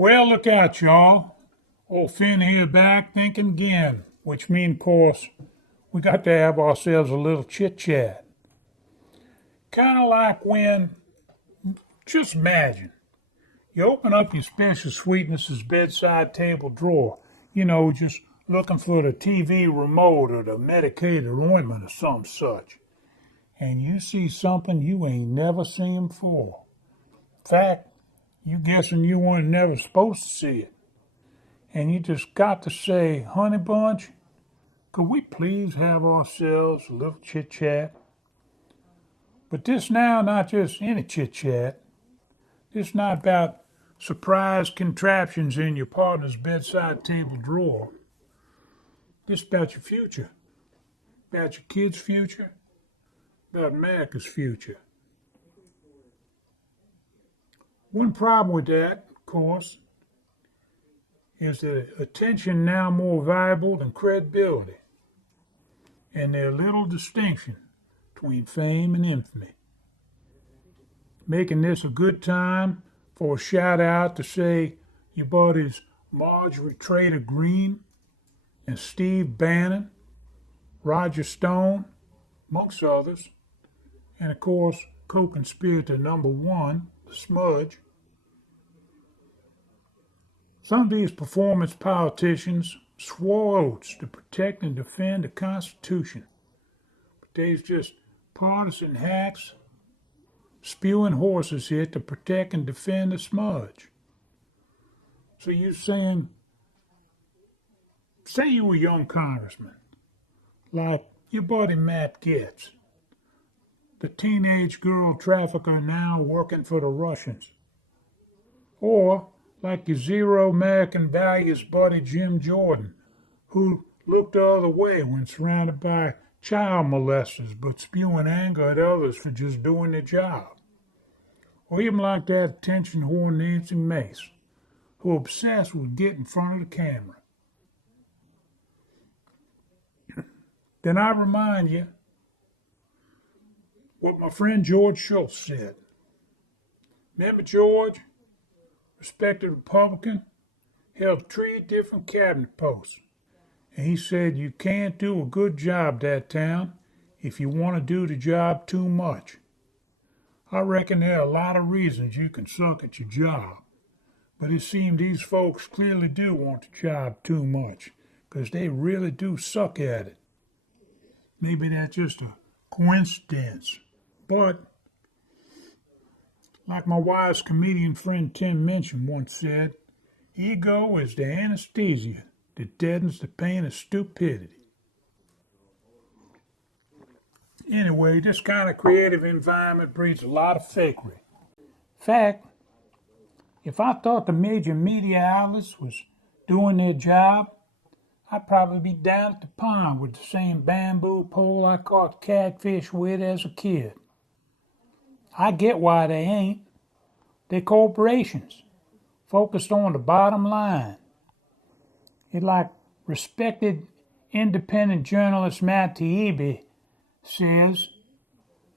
Well, look out, y'all. Old Finn here back thinking again, which means, of course, we got to have ourselves a little chit chat. Kind of like when, just imagine, you open up your special sweetness's bedside table drawer, just looking for the TV remote or the medicated ointment or some such, and you see something you ain't never seen before. In fact, you guessing you weren't never supposed to see it. And you just got to say, honey bunch, could we please have ourselves a little chit chat? But this now, not just any chit chat. This not about surprise contraptions in your partner's bedside table drawer. This about your future, about your kids' future, about America's future. One problem with that, of course, is that attention now more valuable than credibility, and there's little distinction between fame and infamy. Making this a good time for a shout out to say your buddies Marjorie Trader Green and Steve Bannon, Roger Stone, amongst others, and of course co-conspirator number one, the Smudge. Some of these performance politicians swore oaths to protect and defend the Constitution, but they's just partisan hacks spewing horses here to protect and defend the Smudge. So you saying, say you were a young congressman, like your buddy Matt Gaetz, the teenage girl trafficker now working for the Russians, or like your zero American values buddy Jim Jordan, who looked the other way when surrounded by child molesters but spewing anger at others for just doing their job. Or even like that attention whore Nancy Mace, who obsessed with getting in front of the camera. Then I remind you what my friend George Shultz said. Remember George, respected Republican, held 3 different cabinet posts. And he said you can't do a good job that town if you want to do the job too much. I reckon there are a lot of reasons you can suck at your job, but it seems these folks clearly do want the job too much, because they really do suck at it. Maybe that's just a coincidence, but like my wise comedian friend Tim Minchin once said, ego is the anesthesia that deadens the pain of stupidity. Anyway, this kind of creative environment breeds a lot of fakery. In fact, if I thought the major media outlets was doing their job, I'd probably be down at the pond with the same bamboo pole I caught catfish with as a kid. I get why they ain't. They're corporations, focused on the bottom line. It's like respected independent journalist Matt Taibbi says,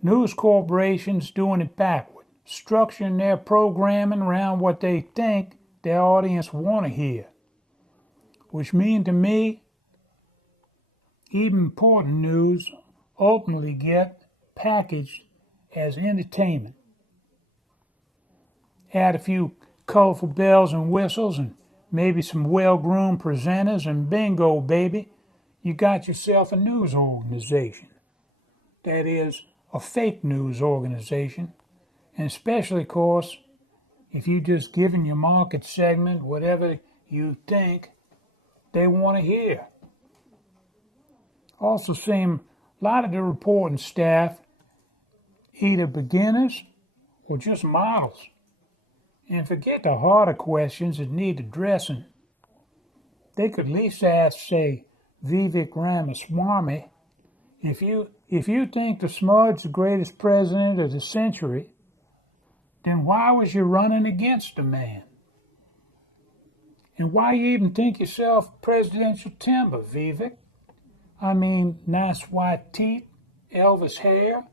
news corporations doing it backward, structuring their programming around what they think their audience want to hear. Which means to me, even important news ultimately get packaged as entertainment. Add a few colorful bells and whistles and maybe some well-groomed presenters and bingo, baby, you got yourself a news organization. That is, a fake news organization. And especially, of course, if you just giving your market segment whatever you think they want to hear. Also seem a lot of the reporting staff either beginners or just models. And forget the harder questions that need addressing. They could at least ask, say, Vivek Ramaswamy, if you think the Smudge's the greatest president of the century, then why was you running against the man? And why you even think yourself presidential timber, Vivek? I mean, nice white teeth, Elvis hair,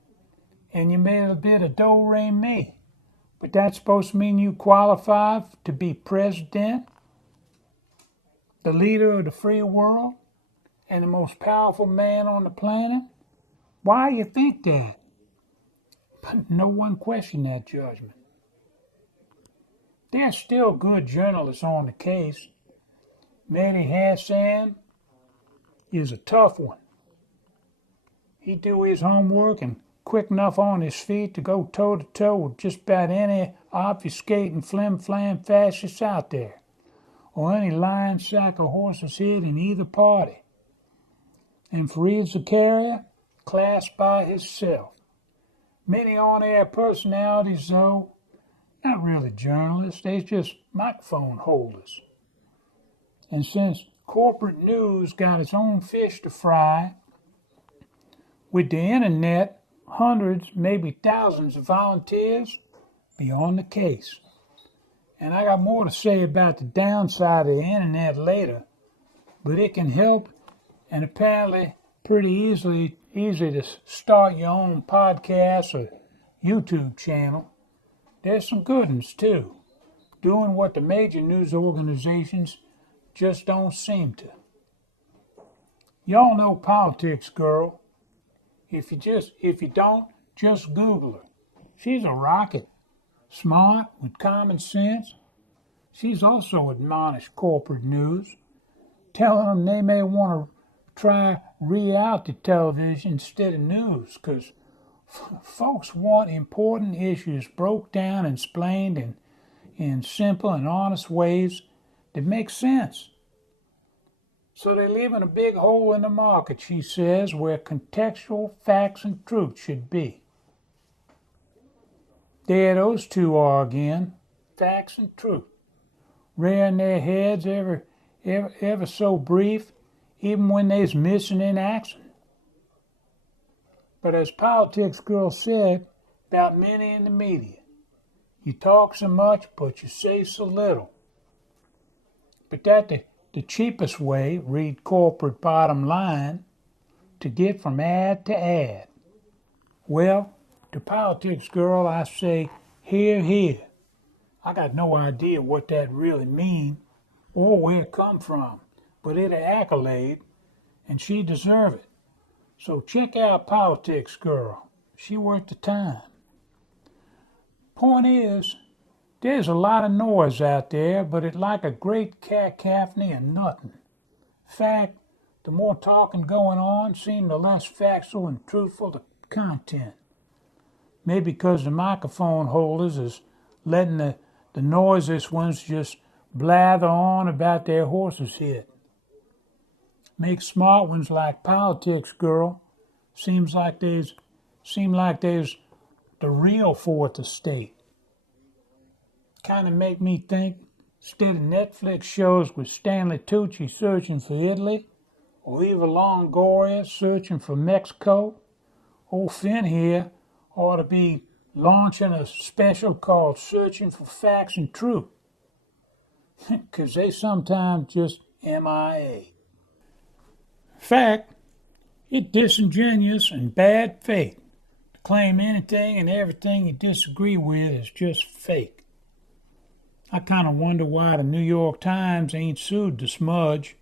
and you made a bit of do-re-mi. But that's supposed to mean you qualify to be president, the leader of the free world, and the most powerful man on the planet? Why you think that? But no one questioned that judgment. There's still good journalists on the case. Mehdi Hassan is a tough one. He do his homework and quick enough on his feet to go toe-to-toe with just about any obfuscating flim-flam fascist out there, or any lying sack of horse's head in either party. And Fareed Zakaria, class by himself. Many on-air personalities, though, not really journalists, they're just microphone holders. And since corporate news got its own fish to fry, with the internet, hundreds, maybe thousands of volunteers be on the case. And I got more to say about the downside of the internet later, but it can help, and apparently pretty easy to start your own podcast or YouTube channel. There's some good ones too, doing what the major news organizations just don't seem to. Y'all know Politics Girl. If you don't, just Google her. She's a rocket, smart, with common sense. She's also admonished corporate news, telling them they may want to try reality television instead of news, because folks want important issues broke down and explained in simple and honest ways that make sense. So they live in a big hole in the market, she says, where contextual facts and truth should be. There those two are again, facts and truth. Rearing their heads ever so brief, even when they's missing in action. But as Politics Girl said about many in the media, you talk so much, but you say so little. But that the cheapest way, read corporate bottom line, to get from ad to ad. Well, to Politics Girl, I say, hear, hear. I got no idea what that really mean or where it come from, but it an accolade, and she deserve it. So check out Politics Girl. She worth the time. Point is, there's a lot of noise out there, but it's like a great cacophony of nothing. In fact, the more talking going on seems the less factual and truthful the content. Maybe because the microphone holders is letting the noiseless ones just blather on about their horse's head. Make smart ones like Politics Girl seem like there's the real fourth estate. Kind of make me think, instead of Netflix shows with Stanley Tucci searching for Italy, or Eva Longoria searching for Mexico, old Finn here ought to be launching a special called Searching for Facts and Truth, because they sometimes just MIA. In fact, it's disingenuous and bad faith to claim anything and everything you disagree with is just fake. I kind of wonder why the New York Times ain't sued the Smudge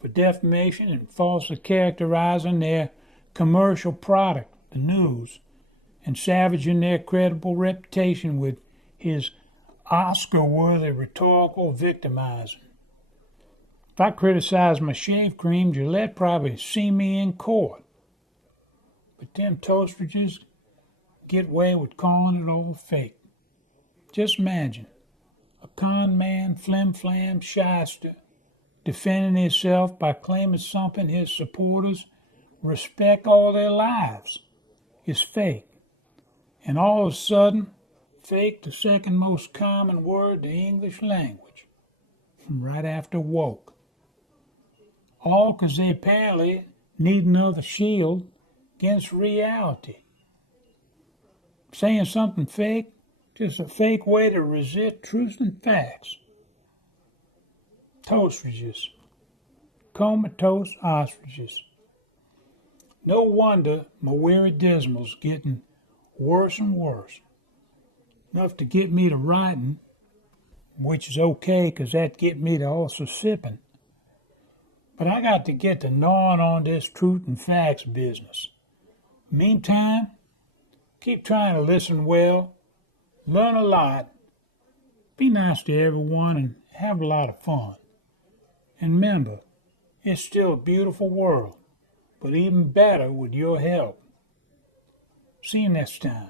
for defamation and falsely characterizing their commercial product, the news, and savaging their credible reputation with his Oscar-worthy rhetorical victimizing. If I criticized my shave cream, Gillette probably see me in court. But them toastrages get away with calling it all fake. Just imagine a con man, flim-flam, shyster, defending himself by claiming something his supporters respect all their lives is fake. And all of a sudden, fake the second most common word in the English language, right after woke. All because they apparently need another shield against reality. Saying something fake, just a fake way to resist truth and facts. Toastrages. Comatose ostriches. No wonder my weary dismal's getting worse and worse. enough to get me to writing, which is okay because that get me to also sipping. But I got to get to gnawing on this truth and facts business. Meantime, keep trying to listen well, learn a lot, be nice to everyone, and have a lot of fun. And remember, it's still a beautiful world, but even better with your help. See you next time.